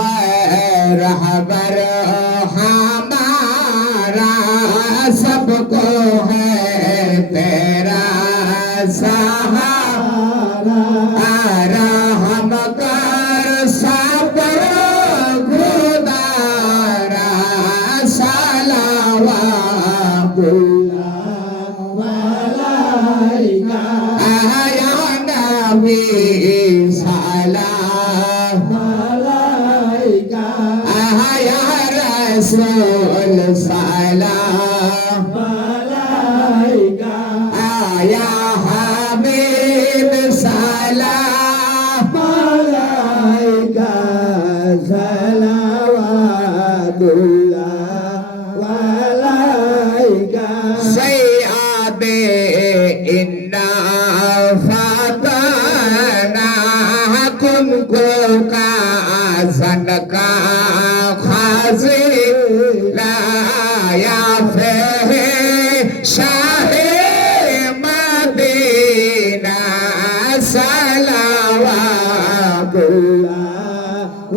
है रहबर हमारा सबको है तेरा सहारा। हम कर सब गुदारा सलावा आया नबी। slow and sala malaika ya habib sala malaika salawatullah walaika sayyidi inna fatanakum kuka zanaka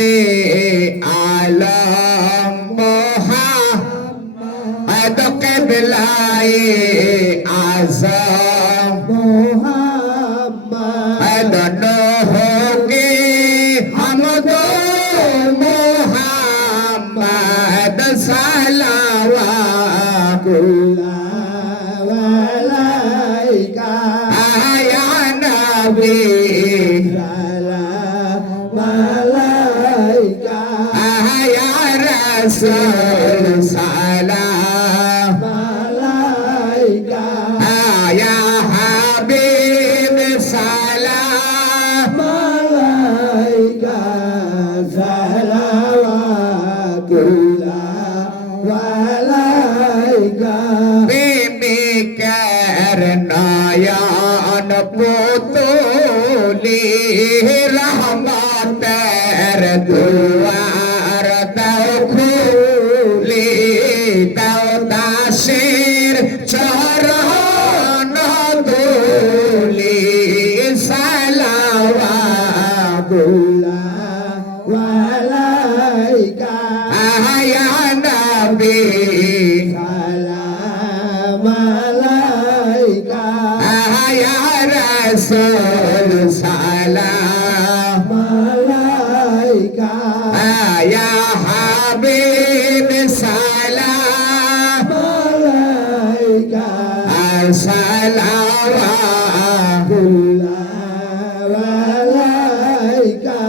মে আলম মহা কেবলায় আজম মোহাম্মদ হোগে হম দো মোহাম্মদ সালাওয়াকুল্লাহ আয়া নবী নয়ন পুতুলি রহমতের দুয়ার alaika ya nabi salam alaika ya rasul salam alaika ya habib salam alaika salam alaika